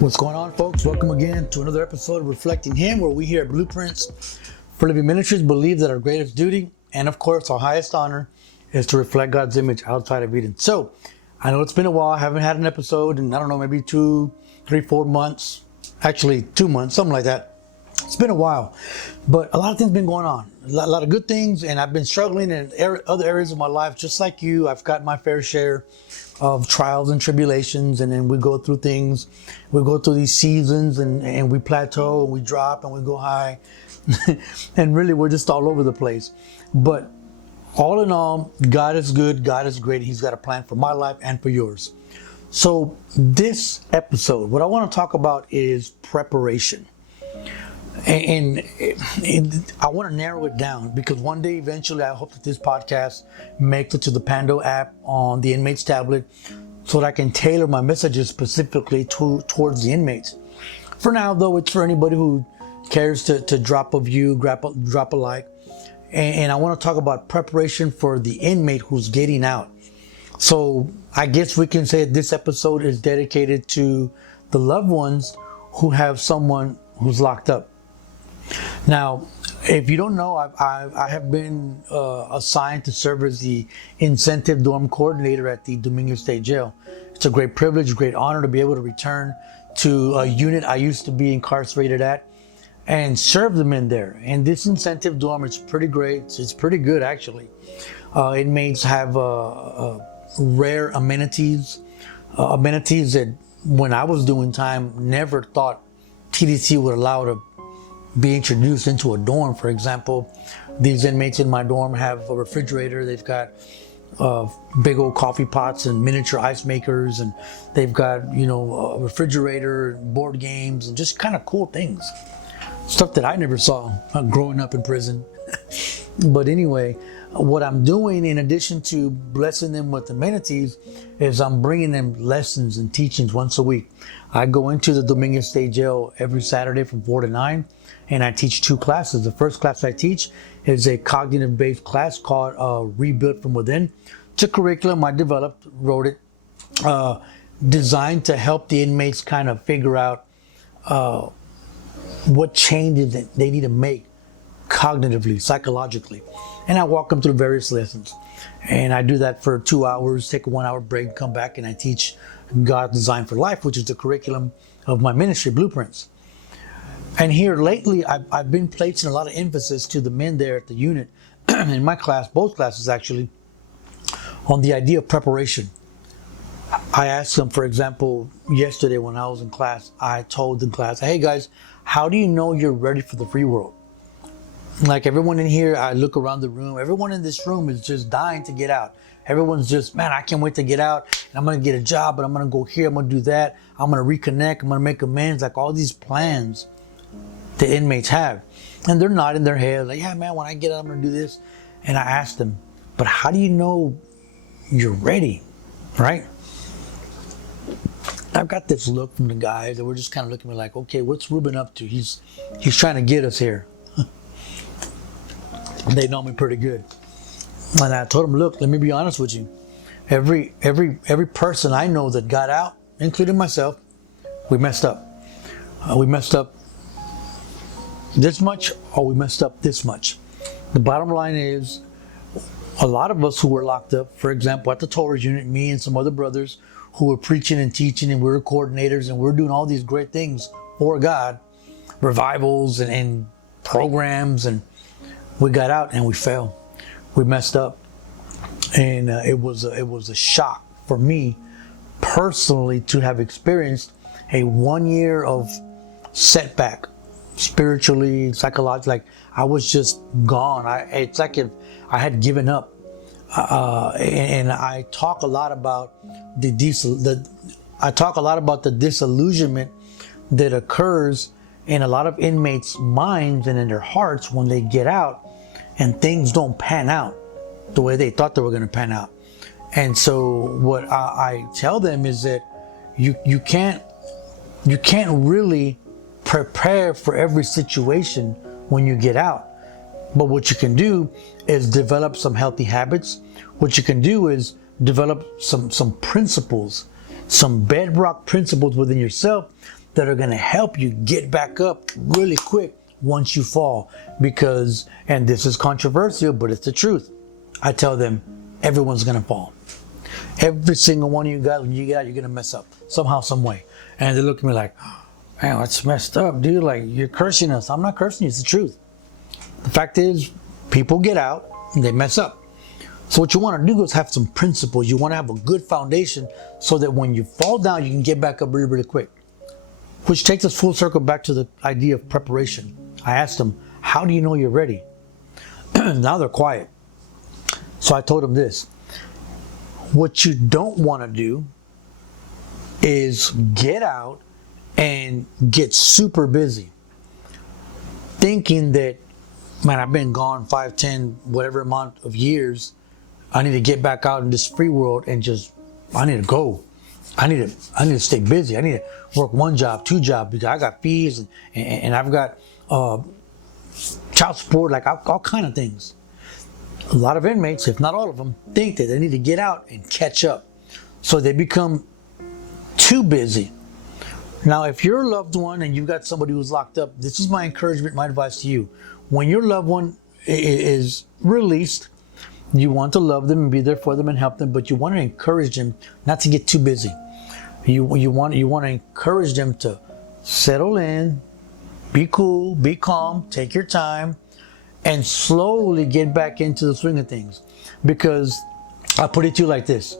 What's going on, folks? Welcome again to another episode of Reflecting Him, where we here at Blueprints for Living Ministries believe that our greatest duty and, of course, our highest honor is to reflect God's image outside of Eden. So, I know it's been a while. I haven't had an episode in, I don't know, maybe 2, 3, 4 months. Actually, 2 months, something like that. It's been a while, but a lot of things been going on. A lot of good things, and I've been struggling in other areas of my life, just like you. I've got my fair share of trials and tribulations, and then we go through things. We go through these seasons, and we plateau, and we drop, and we go high. And really, we're just all over the place. But all in all, God is good, God is great. He's got a plan for my life and for yours. So this episode, what I want to talk about is preparation. And I want to narrow it down, because one day eventually I hope that this podcast makes it to the Pando app on the Inmates tablet, so that I can tailor my messages specifically towards the inmates. For now, though, it's for anybody who cares to drop a view, drop a like. And I want to talk about preparation for the inmate who's getting out. So I guess we can say this episode is dedicated to the loved ones who have someone who's locked up. Now, if you don't know, I have been assigned to serve as the incentive dorm coordinator at the Dominguez State Jail. It's a great privilege, great honor to be able to return to a unit I used to be incarcerated at and serve them in there. And this incentive dorm is pretty great. It's pretty good, actually. Inmates have rare amenities that when I was doing time, never thought TDC would allow to be introduced into a dorm. For example, these inmates in my dorm have a refrigerator. They've got big old coffee pots and miniature ice makers, and they've got, a refrigerator, board games, and just kind of cool things. Stuff that I never saw growing up in prison. But anyway, what I'm doing, in addition to blessing them with amenities, is I'm bringing them lessons and teachings once a week. I go into the Dominguez State Jail every Saturday from 4 to 9, and I teach 2 classes. The first class I teach is a cognitive-based class called Rebuilt from Within. It's a curriculum I developed, wrote it, designed to help the inmates kind of figure out what changes that they need to make cognitively, psychologically. And I walk them through various lessons. And I do that for 2 hours, take a 1-hour break, come back, and I teach God's Design for Life, which is the curriculum of my ministry, Blueprints. And here lately, I've been placing a lot of emphasis to the men there at the unit, in my class, both classes actually, on the idea of preparation. I asked them, for example, yesterday when I was in class, I told the class, hey guys, how do you know you're ready for the free world? Like everyone in here, I look around the room, everyone in this room is just dying to get out. Everyone's just, man, I can't wait to get out. And I'm going to get a job, but I'm going to go here, I'm going to do that. I'm going to reconnect, I'm going to make amends, like all these plans the inmates have. And they're nodding their head, like, yeah, man, when I get out, I'm going to do this. And I asked them, but how do you know you're ready, right? I've got this look from the guys that were just kind of looking at me like, okay, what's Ruben up to? He's trying to get us here. They know me pretty good. And I told them, look, let me be honest with you. Every person I know that got out, including myself, we messed up. We messed up this much, or we messed up this much. The bottom line is, a lot of us who were locked up, for example, at the Torres unit, me and some other brothers who were preaching and teaching, and we were coordinators, and we were doing all these great things for God, revivals and programs, and we got out and we failed. We messed up. And it was a shock for me personally to have experienced a 1 year of setback, spiritually, psychologically. Like I was just gone. It's like if I had given up. And I talk a lot about the disillusionment that occurs in a lot of inmates' minds and in their hearts when they get out and things don't pan out the way they thought they were going to pan out. And so what I tell them is that you can't really prepare for every situation when you get out. But what you can do is develop some healthy habits. What you can do is develop some principles, some bedrock principles within yourself that are going to help you get back up really quick once you fall. Because, and this is controversial, but it's the truth, I tell them everyone's going to fall. Every single one of you guys, when you get out, you're going to mess up somehow, some way. And they look at me like, man, that's messed up, dude. Like, you're cursing us. I'm not cursing you. It's the truth. The fact is, people get out and they mess up. So what you want to do is have some principles. You want to have a good foundation so that when you fall down, you can get back up really, really quick. Which takes us full circle back to the idea of preparation. I asked them, how do you know you're ready? Now they're quiet. So I told them this. What you don't want to do is get out and get super busy, thinking that, man, I've been gone 5, 10, whatever amount of years. I need to get back out in this free world and just, I need to go. I need to stay busy. I need to work 1 job, 2 jobs, because I got fees and I've got child support, like all kind of things. A lot of inmates, if not all of them, think that they need to get out and catch up. So they become too busy. Now, if you're a loved one and you've got somebody who's locked up, this is my encouragement, my advice to you. When your loved one is released, you want to love them and be there for them and help them, but you want to encourage them not to get too busy. You want to encourage them to settle in, be cool, be calm, take your time, and slowly get back into the swing of things. Because I'll put it to you like this.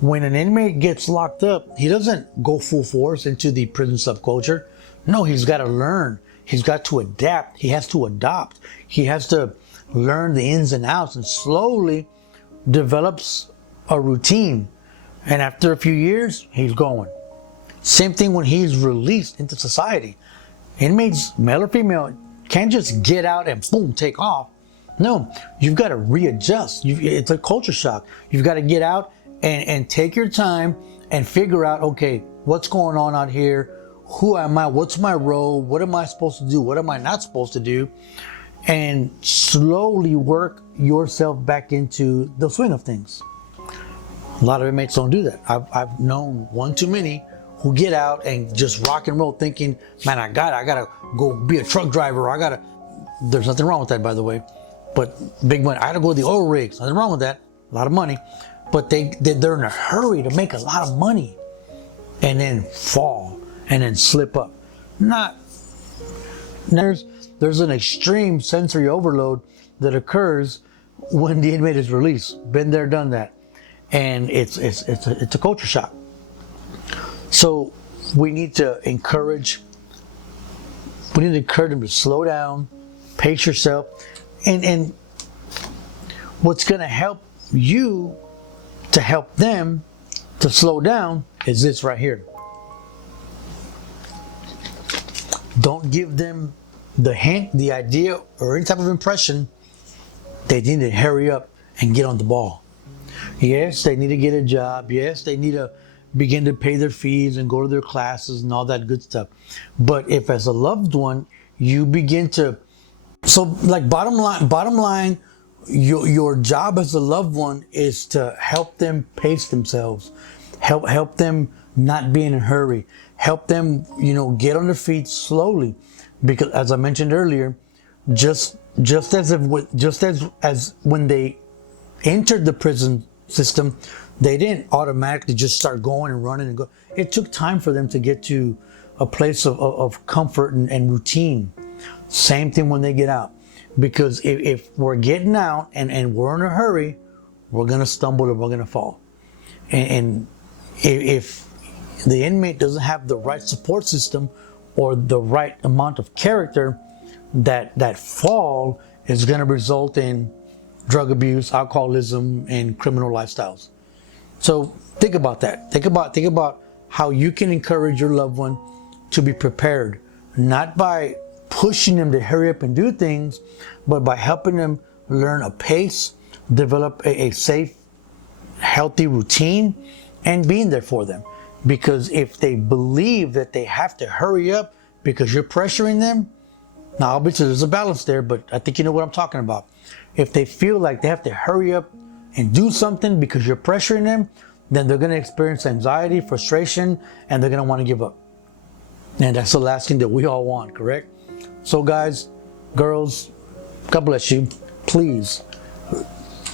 When an inmate gets locked up, he doesn't go full force into the prison subculture. No, he's got to learn. He's got to adapt. He has to adopt. He has to learn the ins and outs and slowly develops a routine. And after a few years, he's going. Same thing when he's released into society. Inmates, male or female, can't just get out and boom, take off. No, you've got to readjust. It's a culture shock. You've got to get out and take your time and figure out, okay, what's going on out here? Who am I? What's my role? What am I supposed to do? What am I not supposed to do? And slowly work yourself back into the swing of things. A lot of inmates don't do that. I've known one too many who get out and just rock and roll thinking, man, I gotta go be a truck driver. There's nothing wrong with that, by the way. But big money, I gotta go to the oil rigs. Nothing wrong with that. A lot of money. But they're in a hurry to make a lot of money and then fall and then slip up. There's an extreme sensory overload that occurs when the inmate is released. Been there, done that. And it's a culture shock. So we need to encourage them to slow down, pace yourself, and what's going to help you to help them to slow down is this right here. Don't give them the hint, the idea, or any type of impression they need to hurry up and get on the ball. Yes, they need to get a job. Yes, they need to begin to pay their fees and go to their classes and all that good stuff. But if as a loved one, you begin to, so like bottom line, your job as a loved one is to help them pace themselves, help them not be in a hurry, help them, get on their feet slowly. Because as I mentioned earlier, just as when they entered the prison system, they didn't automatically just start going and running and go. It took time for them to get to a place of comfort and routine. Same thing when they get out. Because if we're getting out and we're in a hurry, we're going to stumble and we're going to fall. And if the inmate doesn't have the right support system or the right amount of character, that fall is going to result in drug abuse, alcoholism, and criminal lifestyles. So think about that. Think about how you can encourage your loved one to be prepared, not by pushing them to hurry up and do things, but by helping them learn a pace, develop a safe, healthy routine, and being there for them. Because if they believe that they have to hurry up because you're pressuring them, now obviously there's a balance there, but I think you know what I'm talking about. If they feel like they have to hurry up and do something because you're pressuring them, then they're going to experience anxiety, frustration, and they're going to want to give up. And that's the last thing that we all want, correct? So guys, girls, God bless you. Please,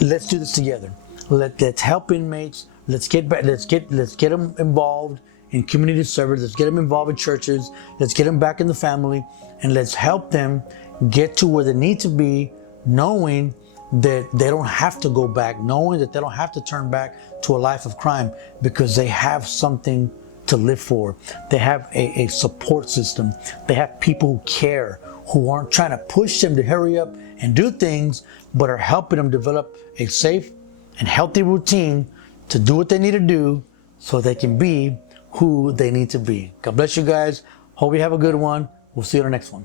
let's do this together. Let's help inmates. Let's get back. Let's get them involved in community service. Let's get them involved in churches. Let's get them back in the family, and let's help them get to where they need to be, knowing that they don't have to go back, knowing that they don't have to turn back to a life of crime, because they have something to live for. They have a support system. They have people who care, who aren't trying to push them to hurry up and do things, but are helping them develop a safe and healthy routine to do what they need to do so they can be who they need to be. God bless you guys. Hope you have a good one. We'll see you in the next one.